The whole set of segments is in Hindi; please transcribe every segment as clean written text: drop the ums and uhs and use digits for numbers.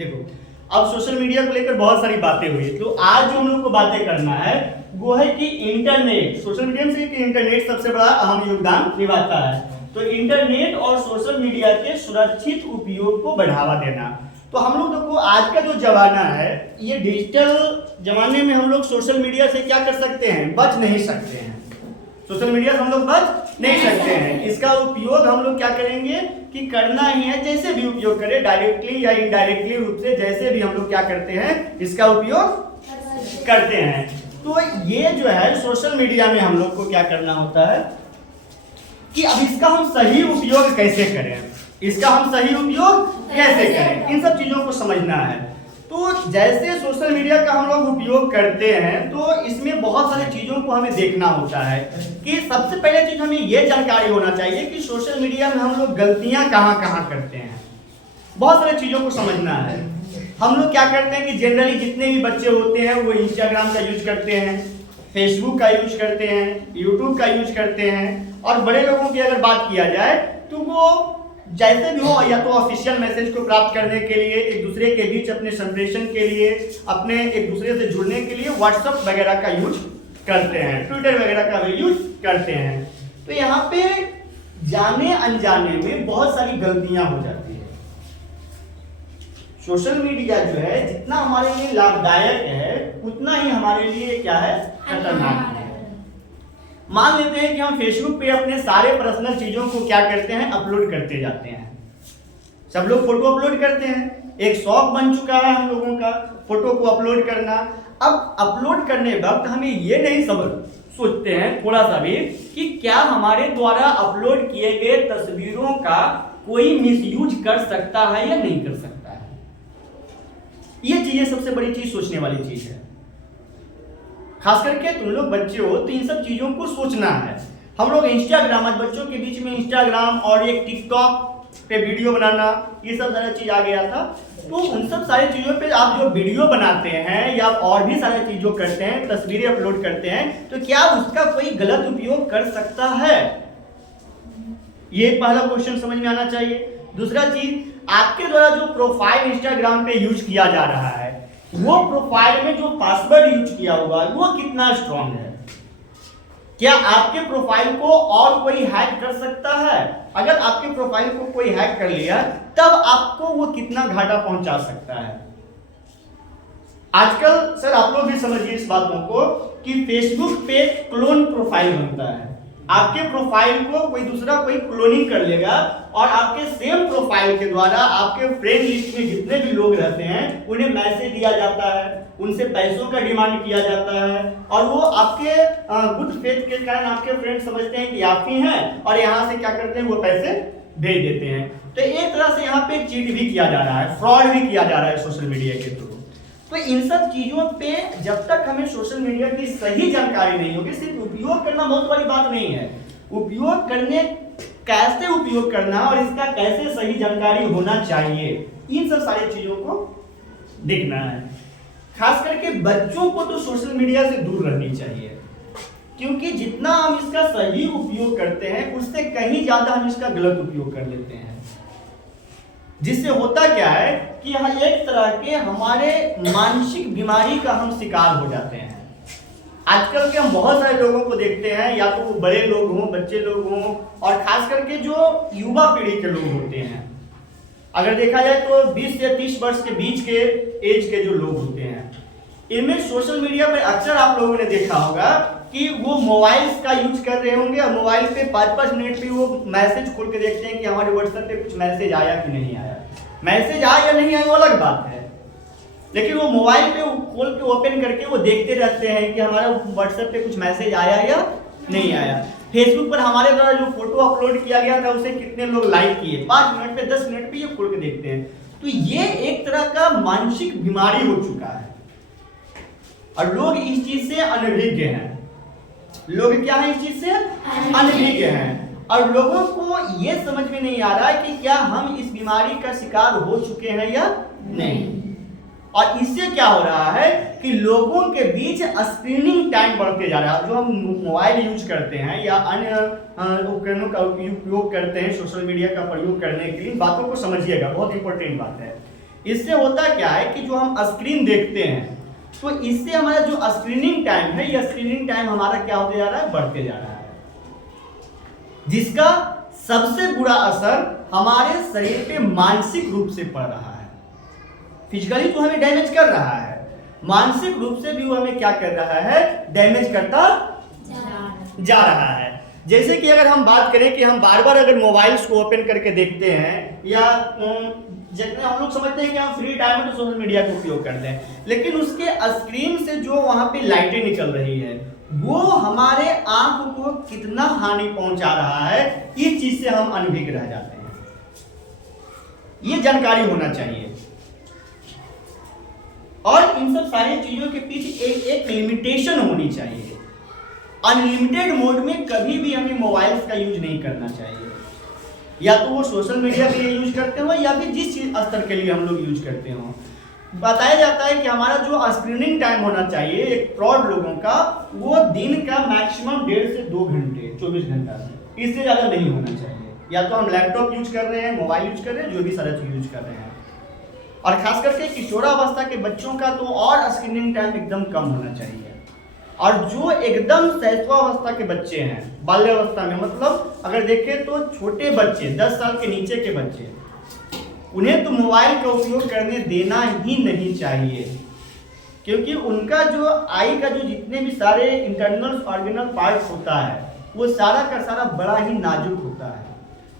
देखो, अब सोशल मीडिया को लेकर बहुत सारी बातें हुई, तो आज जो हम लोग को बातें करना है वो है कि इंटरनेट, सोशल मीडिया से कि इंटरनेट सबसे बड़ा अहम योगदान निभाता है। तो इंटरनेट और सोशल मीडिया के सुरक्षित उपयोग को बढ़ावा देना। तो हम लोग देखो, आज का जो जमाना है, ये डिजिटल जमाने में हम लोग सोशल मीडिया से क्या कर सकते हैं, बच नहीं सकते हैं। सोशल मीडिया से हम लोग बच नहीं सकते हैं। इसका उपयोग हम लोग क्या करेंगे कि करना ही है, जैसे भी उपयोग करें, डायरेक्टली या इनडायरेक्टली रूप से, जैसे भी हम लोग क्या करते हैं, इसका उपयोग करते हैं। तो ये जो है सोशल मीडिया में हम लोग को क्या करना होता है कि अब इसका हम सही उपयोग कैसे करें, इसका हम सही उपयोग कैसे करें, इन सब चीजों को समझना है। तो जैसे सोशल मीडिया का हम लोग उपयोग करते हैं, तो इसमें बहुत सारी चीजों को हमें देखना होता है कि सबसे पहले चीज हमें ये जानकारी होना चाहिए कि सोशल मीडिया में हम लोग गलतियां कहाँ कहाँ करते हैं। बहुत सारी चीजों को समझना है। हम लोग क्या करते हैं कि जनरली जितने भी बच्चे होते हैं वो इंस्टाग्राम का यूज करते हैं, फेसबुक का यूज करते हैं, यूट्यूब का यूज करते हैं। और बड़े लोगों की अगर बात किया जाए तो वो जैसे भी हो, या तो ऑफिशियल मैसेज को प्राप्त करने के लिए, एक दूसरे के बीच अपने संप्रेषण के लिए, अपने एक दूसरे से जुड़ने के लिए व्हाट्सएप वगैरह का यूज करते हैं, ट्विटर वगैरह का भी यूज करते हैं। तो यहाँ पे जाने अनजाने में बहुत सारी गलतियां हो जाती है। सोशल मीडिया जो है जितना हमारे लिए लाभदायक है, उतना ही हमारे लिए क्या है, खतरनाक है। मान लेते हैं कि हम फेसबुक पे अपने सारे पर्सनल चीजों को क्या करते हैं, अपलोड करते जाते हैं। सब लोग फोटो अपलोड करते हैं, एक शौक बन चुका है हम लोगों का फोटो को अपलोड करना। अब अपलोड करने वक्त हमें ये नहीं सोचते हैं थोड़ा सा भी कि क्या हमारे द्वारा अपलोड किए गए तस्वीरों का कोई मिसयूज कर सकता है या नहीं कर सकता है। ये चीजें सबसे बड़ी चीज, सोचने वाली चीज है। खास करके तुम लोग बच्चे हो तो इन सब चीजों को सोचना है। हम लोग इंस्टाग्राम, आज बच्चों के बीच में इंस्टाग्राम और एक टिकटॉक पे वीडियो बनाना, ये सब सारा चीज आ गया था। तो उन सब सारी चीजों पे आप जो वीडियो बनाते हैं या और भी सारी चीजों करते हैं, तस्वीरें अपलोड करते हैं, तो क्या उसका कोई गलत उपयोग कर सकता है, ये पहला क्वेश्चन समझ में आना चाहिए। दूसरा चीज, आपके द्वारा जो प्रोफाइल इंस्टाग्राम पे यूज किया जा रहा है, वो प्रोफाइल में जो पासवर्ड यूज किया हुआ है वो कितना स्ट्रांग है। क्या आपके प्रोफाइल को और कोई हैक कर सकता है? अगर आपके प्रोफाइल को कोई हैक कर लिया तब आपको वो कितना घाटा पहुंचा सकता है। आजकल सर आप लोग भी समझिए इस बातों को कि फेसबुक पे क्लोन प्रोफाइल बनता है। आपके प्रोफाइल को कोई दूसरा कोई क्लोनिंग कर लेगा और आपके सेम प्रोफाइल के द्वारा आपके फ्रेंड लिस्ट में जितने भी लोग रहते हैं उन्हें मैसेज दिया जाता है, उनसे पैसों का डिमांड किया जाता है, और वो आपके गुड फेथ के कारण आपके फ्रेंड समझते हैं कि आप ही हैं और यहाँ से क्या करते हैं, वो पैसे भेज देते हैं। तो एक तरह से यहाँ पे चीट भी किया जा रहा है, फ्रॉड भी किया जा रहा है सोशल मीडिया के थ्रू। तो इन सब चीजों पे जब तक हमें सोशल मीडिया की सही जानकारी नहीं होगी, सिर्फ उपयोग करना बहुत बड़ी बात नहीं है, उपयोग करने कैसे उपयोग करना और इसका कैसे सही जानकारी होना चाहिए, इन सब सारी चीजों को देखना है। खास करके बच्चों को तो सोशल मीडिया से दूर रहनी चाहिए, क्योंकि जितना हम इसका सही उपयोग करते हैं उससे कहीं ज्यादा हम इसका गलत उपयोग कर लेते हैं। जिससे होता क्या है कि यहाँ एक तरह के हमारे मानसिक बीमारी का हम शिकार हो जाते हैं। आजकल के हम बहुत सारे लोगों को देखते हैं, या तो वो बड़े लोग हों, बच्चे लोग हों, और खास करके जो युवा पीढ़ी के लोग होते हैं, अगर देखा जाए तो 20 से 30 वर्ष के बीच के एज के जो लोग होते हैं, इनमें सोशल मीडिया पे अक्सर आप लोगों ने देखा होगा कि वो मोबाइल का यूज कर रहे होंगे और मोबाइल पे 5-5 मिनट पे वो मैसेज खोल के देखते हैं कि हमारे व्हाट्सएप पे कुछ मैसेज आया कि नहीं आया। मैसेज आया या नहीं आया वो अलग बात है, लेकिन वो मोबाइल पे खोल के ओपन करके वो देखते रहते हैं कि हमारा व्हाट्सएप पे कुछ मैसेज आया या नहीं आया। फेसबुक पर हमारे द्वारा जो फोटो अपलोड किया गया था उसे कितने लोग लाइक किए, 5 मिनट पे 10 मिनट पे ये खोल के देखते हैं। तो ये एक तरह का मानसिक बीमारी हो चुका है और लोग इस चीज से अनभिज्ञ हैं। लोग क्या है, इस चीज से अनभिज्ञ हैं और लोगों को ये समझ में नहीं आ रहा है कि क्या हम इस बीमारी का शिकार हो चुके हैं या नहीं। और इससे क्या हो रहा है कि लोगों के बीच स्क्रीनिंग टाइम बढ़ते जा रहा है। जो हम मोबाइल यूज करते हैं या अन्य उपकरणों का उपयोग करते हैं सोशल मीडिया का प्रयोग करने के लिए, बातों को समझिएगा, बहुत इंपॉर्टेंट बात है इससे होता क्या है कि जो हम स्क्रीन देखते हैं तो इससे हमारा जो स्क्रीनिंग टाइम है, ये स्क्रीनिंग टाइम हमारा क्या होते जा रहा है, बढ़ते जा रहा है, जिसका सबसे बुरा असर हमारे शरीर पे मानसिक रूप से पड़ रहा है। फिजिकली तो हमें डैमेज कर रहा है, मानसिक रूप से भी वो हमें क्या कर रहा है, डैमेज करता जा रहा है। जैसे कि अगर हम बात करें कि हम बार बार अगर मोबाइल्स को ओपन करके देखते हैं, या जितने हम लोग समझते हैं कि हम फ्री टाइम में तो सोशल मीडिया का उपयोग करते हैं, लेकिन उसके स्क्रीन से जो वहां पे लाइटें निकल रही है वो हमारे आंख को कितना हानि पहुंचा रहा है, इस चीज से हम अनभिज्ञ रह जाते हैं। ये जानकारी होना चाहिए। और इन सब सारी चीजों के पीछे एक लिमिटेशन होनी चाहिए। अनलिमिटेड मोड में कभी भी हमें मोबाइल्स का यूज नहीं करना चाहिए, या तो वो सोशल मीडिया के लिए यूज करते हो या फिर जिस चीज स्तर के लिए हम लोग यूज करते हो। बताया जाता है कि हमारा जो स्क्रीनिंग टाइम होना चाहिए एक प्रौढ़ लोगों का, वो दिन का मैक्सिमम 1.5 से 2 घंटे, 24 घंटा से इससे ज़्यादा नहीं होना चाहिए। या तो हम लैपटॉप यूज कर रहे हैं, मोबाइल यूज कर रहे हैं, जो भी सारा चीज़ यूज कर रहे हैं। और खास करके किशोरावस्था के बच्चों का तो और स्क्रीनिंग टाइम एकदम कम होना चाहिए। और जो एकदम शैशवावस्था के बच्चे हैं, बाल्यावस्था में, मतलब अगर देखें तो छोटे बच्चे, 10 साल के नीचे के बच्चे, उन्हें तो मोबाइल का उपयोग करने देना ही नहीं चाहिए, क्योंकि उनका जो आई का जो जितने भी सारे इंटरनल ऑर्गेनल पार्ट होता है वो सारा का सारा बड़ा ही नाजुक होता है।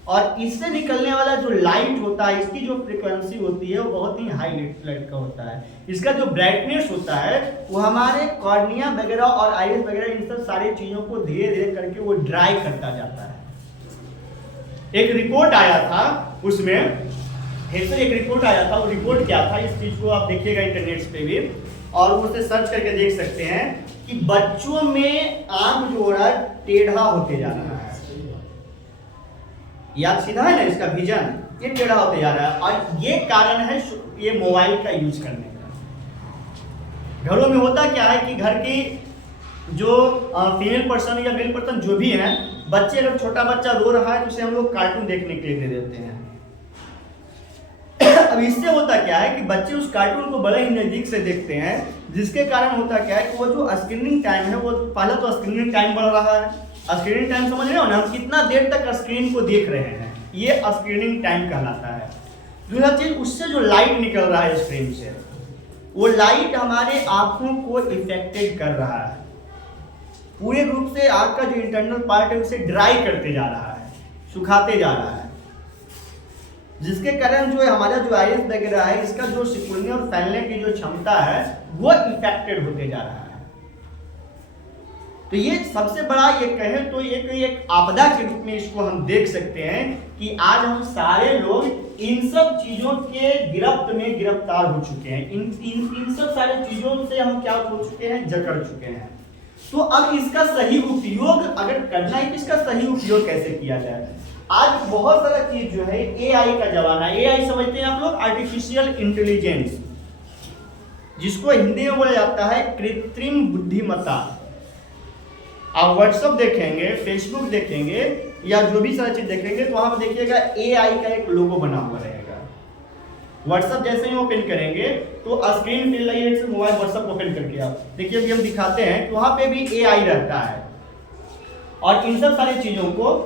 और इससे निकलने वाला जो लाइट होता है, इसकी जो फ्रीक्वेंसी होती है वो बहुत ही हाई लाइट का होता है। इसका जो ब्राइटनेस होता है वो हमारे कॉर्निया वगैरह और आइरिस वगैरह इन सब सारी चीज़ों को धीरे धीरे करके वो ड्राई करता जाता है। एक रिपोर्ट आया था, उसमें एक रिपोर्ट आया था, वो रिपोर्ट क्या था, इस चीज़ को आप देखिएगा इंटरनेट पे भी, और उसे सर्च करके देख सकते हैं कि बच्चों में आंख जो हो रहा है टेढ़ा होते जा रहा है। या सीधा है ना, इसका विजन ये टेढ़ा होते जा रहा है, और ये कारण है ये मोबाइल का यूज करने का। घरों में होता क्या है कि घर की जो फीमेल पर्सन या मेल पर्सन जो भी है, बच्चे अगर छोटा बच्चा रो रहा है तो उसे हम लोग कार्टून देखने के लिए दे देते हैं। अब इससे होता क्या है कि बच्चे उस कार्टून को बड़े ही नजदीक से देखते हैं, जिसके कारण होता क्या है कि वो जो स्क्रीनिंग टाइम है, वो पहले तो स्क्रीनिंग टाइम बढ़ रहा है। स्क्रीनिंग टाइम समझ रहे हो ना, हम कितना देर तक स्क्रीन को देख रहे हैं, ये स्क्रीनिंग टाइम कहलाता है। दूसरा चीज, उससे जो लाइट निकल रहा है स्क्रीन से, वो लाइट हमारे आंखों को इफेक्टेड कर रहा है, पूरे रूप से आंख का जो इंटरनल पार्ट है उसे ड्राई करते जा रहा है, सुखाते जा रहा है, जिसके कारण जो है हमारा जो आइरिस वगैरह है, इसका जो सिकुड़ने और फैलने की जो क्षमता है वो इफेक्टेड होते जा रहा है। तो ये सबसे बड़ा, ये कहें तो एक आपदा के रूप में इसको हम देख सकते हैं कि आज हम सारे लोग इन सब चीजों के गिरफ्त में गिरफ्तार हो चुके हैं। इन सब सारी चीजों से हम क्या हो चुके हैं, जकड़ चुके हैं। तो अब इसका सही उपयोग अगर करना है, इसका सही उपयोग कैसे किया जाए। आज बहुत सारा चीज जो है, एआई का जमाना है। एआई समझते हैं आप लोग, आर्टिफिशियल इंटेलिजेंस, जिसको हिंदी में बोला जाता है कृत्रिम बुद्धिमत्ता। आप व्हाट्सएप देखेंगे, फेसबुक देखेंगे, या जो भी सारा चीज देखेंगे तो वहां पर देखिएगा एआई का एक लोगो बना हुआ रहेगा। व्हाट्सएप जैसे ही ओपन करेंगे तो स्क्रीन मिल रही है, मोबाइल व्हाट्सएप ओपन करके आप देखिए, अभी हम दिखाते हैं तो वहां पे भी एआई रहता है। और इन सब सारी चीजों को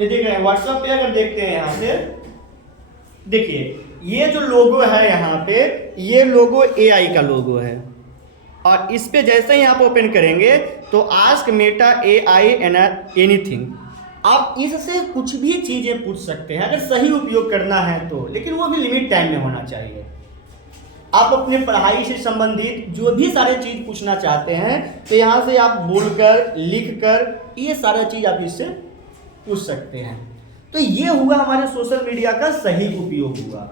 ये देख रहे हैं, व्हाट्सएप पे अगर देखते हैं यहाँ से, देखिए ये जो लोगो है यहाँ पे, ये लोगो एआई का लोगो है। और इस पे जैसे ही आप ओपन करेंगे तो आस्क मेटा एआई एनीथिंग, आप इससे कुछ भी चीजें पूछ सकते हैं अगर सही उपयोग करना है तो, लेकिन वो भी लिमिट टाइम में होना चाहिए। आप अपने पढ़ाई से संबंधित जो भी सारे चीज पूछना चाहते हैं तो यहाँ से आप बोलकर, लिखकर, ये सारा चीज आप इससे पूछ सकते हैं। तो ये हुआ हमारे सोशल मीडिया का सही उपयोग हुआ।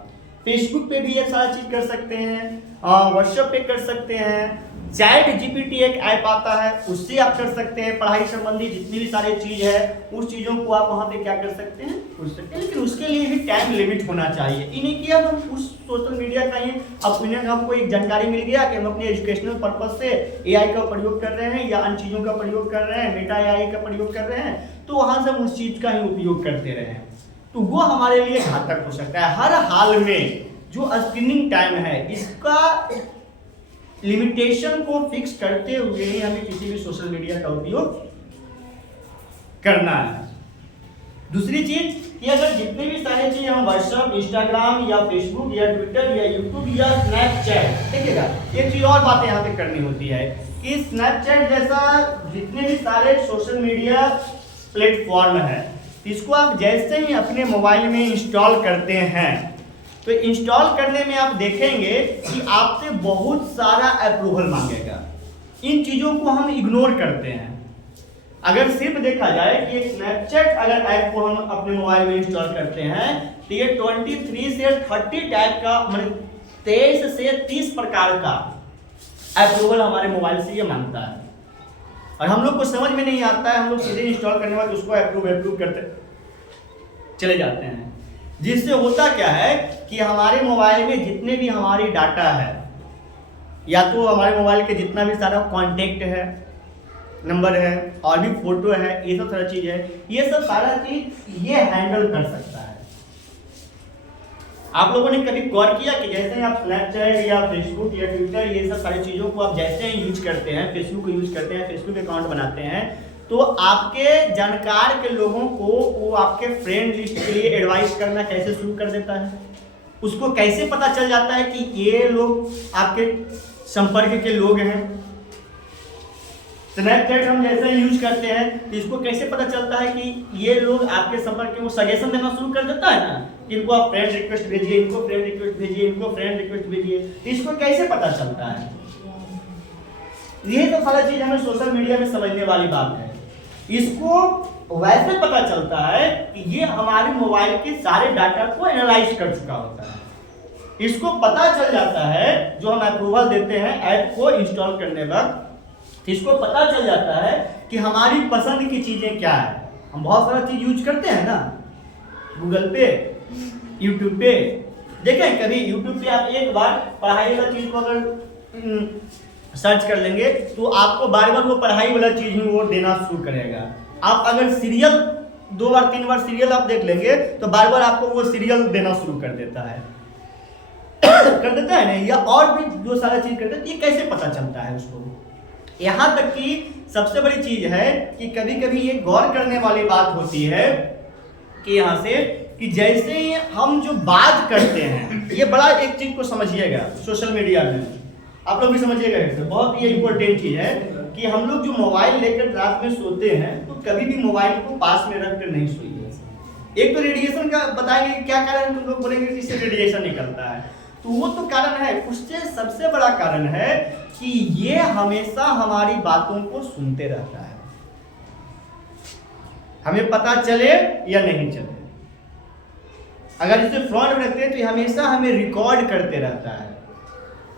फेसबुक पे भी ये सारा चीज कर सकते हैं, व्हाट्सएप पे कर सकते हैं, चैट जीपीटी एक ऐप आता है, उससे आप कर सकते हैं। पढ़ाई संबंधी जितनी भी सारी चीज है, उस चीजों को आप वहाँ पे क्या कर सकते हैं, पूछ सकते हैं। लेकिन उसके लिए भी टाइम लिमिट होना चाहिए। ये नहीं कि हम उस सोशल मीडिया का ही, अब उन्हें हमको एक जानकारी मिल गया कि हम अपने एजुकेशनल पर्पज से एआई का प्रयोग कर रहे हैं या अन्य चीज़ों का प्रयोग कर रहे हैं, मेटा एआई का प्रयोग कर रहे हैं, तो वहाँ से हम उस चीज़ का ही उपयोग करते रहे। तो वो हमारे लिए घातक हो सकता है। हर हाल में जो स्क्रीनिंग टाइम है इसका लिमिटेशन को फिक्स करते हुए ही हमें किसी भी सोशल मीडिया का उपयोग करना है। दूसरी चीज कि अगर जितने भी सारे चीज हम व्हाट्सएप, इंस्टाग्राम या फेसबुक या ट्विटर या यूट्यूब या स्नैपचैट, देखिएगा एक चीज और बातें यहाँ पे करनी होती है कि स्नैपचैट जैसा जितने भी सारे सोशल मीडिया प्लेटफॉर्म है, इसको आप जैसे ही अपने मोबाइल में इंस्टॉल करते हैं तो इंस्टॉल करने में आप देखेंगे कि आपसे बहुत सारा अप्रूवल मांगेगा। इन चीज़ों को हम इग्नोर करते हैं। अगर सिर्फ देखा जाए कि एक स्नैपचैट अगर ऐप को हम अपने मोबाइल में इंस्टॉल करते हैं तो ये 23 से 30 टाइप का, मतलब 23 से 30 प्रकार का अप्रूवल हमारे मोबाइल से ये मांगता है और हम लोग को समझ में नहीं आता है। हम लोग सीधे इंस्टॉल करने बाद उसको अप्रूव करते चले जाते हैं, जिससे होता क्या है कि हमारे मोबाइल में जितने भी हमारी डाटा है, या तो हमारे मोबाइल के जितना भी सारा कॉन्टेक्ट है, नंबर है और भी फोटो है, ये सब सारा चीज़ है, ये सब सारा चीज़ ये हैंडल कर सकता है। आप लोगों ने कभी गौर किया कि जैसे ही आप स्नैपचैट या फेसबुक या ट्विटर ये सब सारी चीज़ों को आप जैसे ही यूज करते हैं, फेसबुक को यूज करते हैं, फेसबुक अकाउंट बनाते हैं, तो आपके जानकार के लोगों को वो आपके फ्रेंड लिस्ट के लिए एडवाइस करना कैसे शुरू कर देता है। उसको कैसे पता चल जाता है कि ये लोग आपके संपर्क के लोग हैं। स्नैपचैट हम जैसे ही यूज करते हैं तो इसको कैसे पता चलता है कि ये लोग आपके संपर्क के, वो सजेशन देना शुरू कर देता है ना, इनको आप फ्रेंड रिक्वेस्ट भेजिए, इनको फ्रेंड रिक्वेस्ट भेजिए, इनको फ्रेंड रिक्वेस्ट भेजिए। तो इसको कैसे पता चलता है? ये तो सारा चीज हमें सोशल मीडिया में समझने वाली बात है। इसको वैसे पता चलता है कि ये हमारे मोबाइल के सारे डाटा को एनालाइज कर चुका होता है। इसको पता चल जाता है, जो हम अप्रूवल देते हैं ऐप को इंस्टॉल करने वक्त, इसको पता चल जाता है कि हमारी पसंद की चीजें क्या है। हम बहुत सारा चीज यूज करते हैं ना, गूगल पे, यूट्यूब पे। देखें कभी यूट्यूब पे आप एक बार पढ़ाई वाला चीज को अगर सर्च कर लेंगे तो आपको बार बार वो पढ़ाई वाला चीज ही वो देना शुरू करेगा। आप अगर सीरियल 2 बार 3 बार सीरियल आप देख लेंगे तो बार बार आपको वो सीरियल देना शुरू कर देता है कर देता है ना, या और भी जो सारा चीज करता है। ये कैसे पता चलता है उसको? यहाँ तक कि सबसे बड़ी चीज है कि कभी कभी ये गौर करने वाली बात होती है कि यहाँ से कि जैसे ही हम जो बात करते हैं, ये बड़ा एक चीज को समझिएगा सोशल मीडिया में, आप लोग भी समझिएगा, बहुत ही इंपॉर्टेंट चीज है कि हम लोग जो मोबाइल लेकर रात में सोते हैं तो कभी भी मोबाइल को पास में रख कर नहीं सोइए। एक तो रेडिएशन का बताएंगे क्या कारण, तुम लोग बोलेंगे कि इससे रेडिएशन निकलता है, तो वो तो कारण है। उससे सबसे बड़ा कारण है कि ये हमेशा हमारी बातों को सुनते रहता है, हमें पता चले या नहीं चले। अगर इसे फ्रंट में रखते हैं तो ये हमेशा हमें रिकॉर्ड करते रहता है।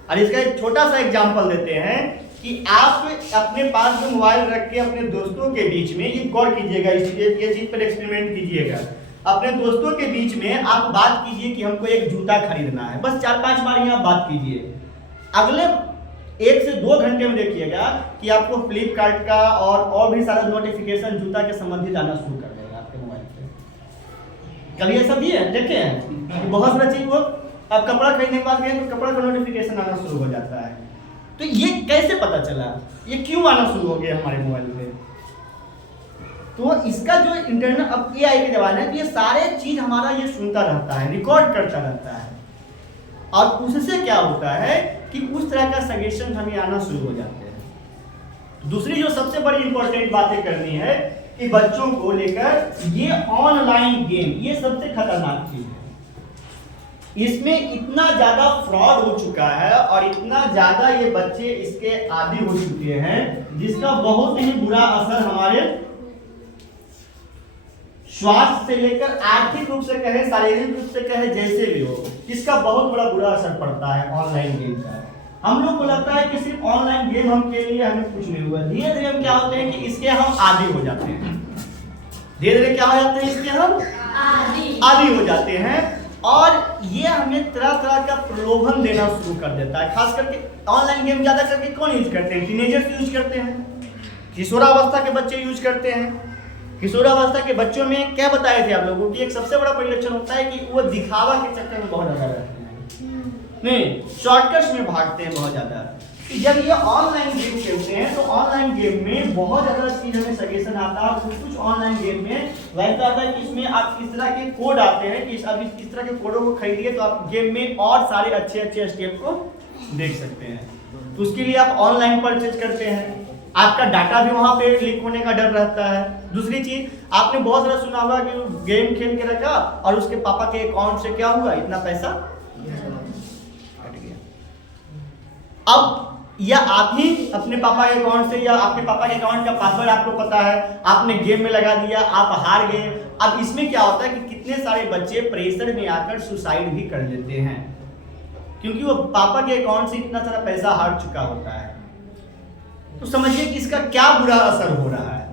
और इसका एक छोटा सा एग्जांपल देते हैं कि आप अपने पास में मोबाइल रख के अपने दोस्तों के बीच में, ये गौर कीजिएगा, ये चीज पर एक्सपेरिमेंट कीजिएगा। अपने दोस्तों के बीच में आप बात कीजिए कि हमको एक जूता खरीदना है, बस 4-5 बार यहाँ बात कीजिए। अगले 1 से 2 घंटे में देखिएगा कि आपको फ्लिपकार्ट का और भी सारा नोटिफिकेशन जूता के संबंधित आना शुरू कर देगा आपके मोबाइल पे। कल ये सब भी है, देखे हैं बहुत सारा चीज। वो आप कपड़ा खरीदने के बाद गए तो कपड़ा का नोटिफिकेशन आना शुरू हो जाता है। तो ये कैसे पता चला, ये क्यों आना शुरू हो गया हमारे मोबाइल पे? तो इसका जो इंटरनेट, अब AI के जमाने में, ये सारे चीज हमारा ये सुनता रहता है, रिकॉर्ड करता रहता है, और उससे क्या होता है कि उस तरह का सजेशन हमें आना शुरू हो जाते हैं। दूसरी जो सबसे बड़ी इंपॉर्टेंट बातें करनी है कि बच्चों को लेकर ये ऑनलाइन गेम, ये सबसे खतरनाक चीज है। इसमें इतना ज्यादा फ्रॉड हो चुका है और इतना ज्यादा ये बच्चे इसके आदी हो चुके हैं, जिसका बहुत ही बुरा असर हमारे स्वास्थ्य से लेकर आर्थिक रूप से कहे, शारीरिक रूप से कहे, जैसे भी हो, इसका बहुत बड़ा बुरा असर पड़ता है ऑनलाइन गेम का। हम लोग को लगता है कि सिर्फ ऑनलाइन गेम हम के लिए हमें कुछ नहीं हुआ, धीरे धीरे हम क्या होते हैं कि इसके हम आदी हो जाते हैं। धीरे धीरे क्या हो जाते हैं, इसके हम आदी हो जाते हैं, और ये हमें तरह तरह का प्रलोभन देना शुरू कर देता है। खास करके ऑनलाइन गेम ज्यादा करके कौन यूज करते हैं? टीनेजर्स यूज करते हैं, किशोरावस्था के बच्चे यूज करते हैं, किशोरावस्था के बच्चों में क्या बताए थे आप लोगों की एक सबसे बड़ा परिलक्षण होता है कि वो दिखावा के चक्कर में बहुत ज्यादा रहते हैं, नहीं शॉर्टकट्स में भागते हैं बहुत ज्यादा। जब ये ऑनलाइन गेम खेलते हैं तो ऑनलाइन गेम में बहुत ज्यादा चीज हमें सजेशन आता है। कुछ ऑनलाइन गेम में वैसा आता है कि इसमें आप इस तरह के कोड आते हैं कि अभी इस तरह के कोडों को खरीदिए तो आप गेम में और सारे अच्छे अच्छे स्टेप को देख सकते हैं। तो उसके लिए आप ऑनलाइन परचेज करते हैं, आपका डाटा भी वहां पे लीक होने का डर रहता है। दूसरी चीज आपने बहुत सारा सुना होगा कि गेम खेल के रखा और उसके पापा के अकाउंट से क्या हुआ, इतना पैसा कट गया। अब या आप ही अपने पापा के अकाउंट से या आपके पापा के अकाउंट का पासवर्ड आपको पता है, आपने गेम में लगा दिया, आप हार गए। अब इसमें क्या होता है कि कितने सारे बच्चे प्रेशर में आकर सुसाइड भी कर लेते हैं क्योंकि वो पापा के अकाउंट से इतना सारा पैसा हार चुका होता है। तो समझिए कि इसका क्या बुरा असर हो रहा है।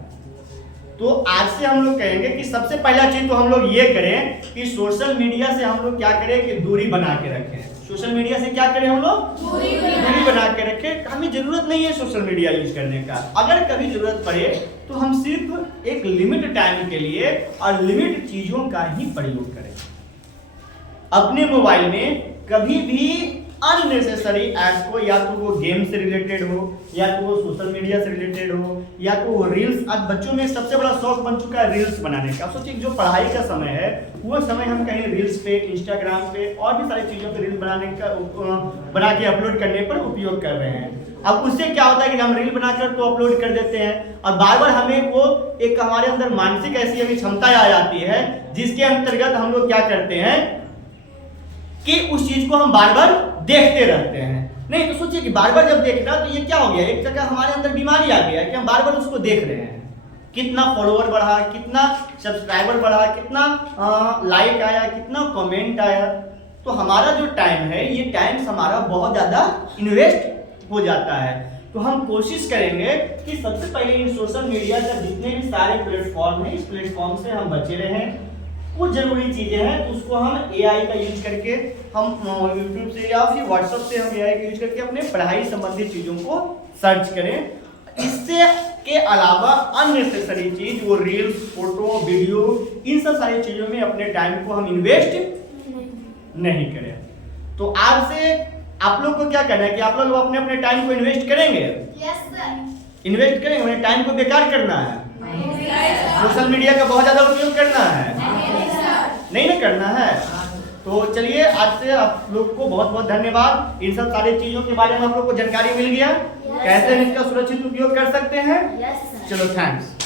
तो आज से हम लोग कहेंगे कि सबसे पहला चीज तो हम लोग ये करें कि सोशल मीडिया से हम लोग क्या करें कि दूरी बना के रखें। सोशल मीडिया से क्या करें हम लोग, दूरी बना के रखें। हमें जरूरत नहीं है सोशल मीडिया यूज करने का। अगर कभी जरूरत पड़े तो हम सिर्फ एक लिमिट टाइम के लिए और लिमिट चीजों का ही प्रयोग करें। अपने मोबाइल में कभी भी अननेसेसरी ऐप्स को, या तो वो गेम से रिलेटेड हो, या तो वो सोशल मीडिया से रिलेटेड हो, या तो वो रील्स। आज बच्चों में सबसे बड़ा शौक बन चुका है रील्स बनाने का। सोचिए जो पढ़ाई का समय है वो समय हम कहीं रील्स पे, इंस्टाग्राम पे और भी सारी चीज़ों पे रील बनाने का बना के अपलोड करने पर उपयोग कर रहे हैं। अब उससे क्या होता है कि हम रील बनाकर तो अपलोड कर देते हैं और बार बार हमें वो एक हमारे अंदर मानसिक ऐसी हमें क्षमता आ जाती है जिसके अंतर्गत हम लोग क्या करते हैं कि उस चीज को हम बार बार देखते रहते हैं। नहीं तो सोचिए कि बार बार जब देखना तो ये क्या हो गया, एक जगह हमारे अंदर बीमारी आ गया है कि हम बार बार उसको देख रहे हैं। कितना फॉलोअर बढ़ा, कितना सब्सक्राइबर बढ़ा, कितना लाइक आया, कितना कमेंट आया। तो हमारा जो टाइम है ये टाइम हमारा बहुत ज्यादा इन्वेस्ट हो जाता है। तो हम कोशिश करेंगे कि सबसे पहले इन सोशल मीडिया का जितने भी सारे प्लेटफॉर्म है इस प्लेटफॉर्म से हम बचे रहें। कुछ जरूरी चीजें हैं तो उसको हम एआई का यूज करके, हम यूट्यूब से या फिर व्हाट्सएप से हम एआई का यूज करके अपने पढ़ाई संबंधित चीजों को सर्च करें। इससे के अलावा अननेसेसरी चीज वो रील्स, फोटो, वीडियो, इन सब सारी चीजों में अपने टाइम को हम इन्वेस्ट नहीं करें। तो आज से आप लोग को क्या करना है कि आप लोग अपने अपने टाइम को इन्वेस्ट करेंगे। Yes sir. इन्वेस्ट करेंगे, अपने टाइम को बेकार करना है, सोशल मीडिया का बहुत ज्यादा उपयोग करना है, नहीं ना करना है। तो चलिए आज से आप लोग को बहुत बहुत धन्यवाद। इन सब सारी चीजों के बारे में आप लोग को जानकारी मिल गया, कैसे इसका सुरक्षित उपयोग कर सकते हैं। चलो थैंक्स।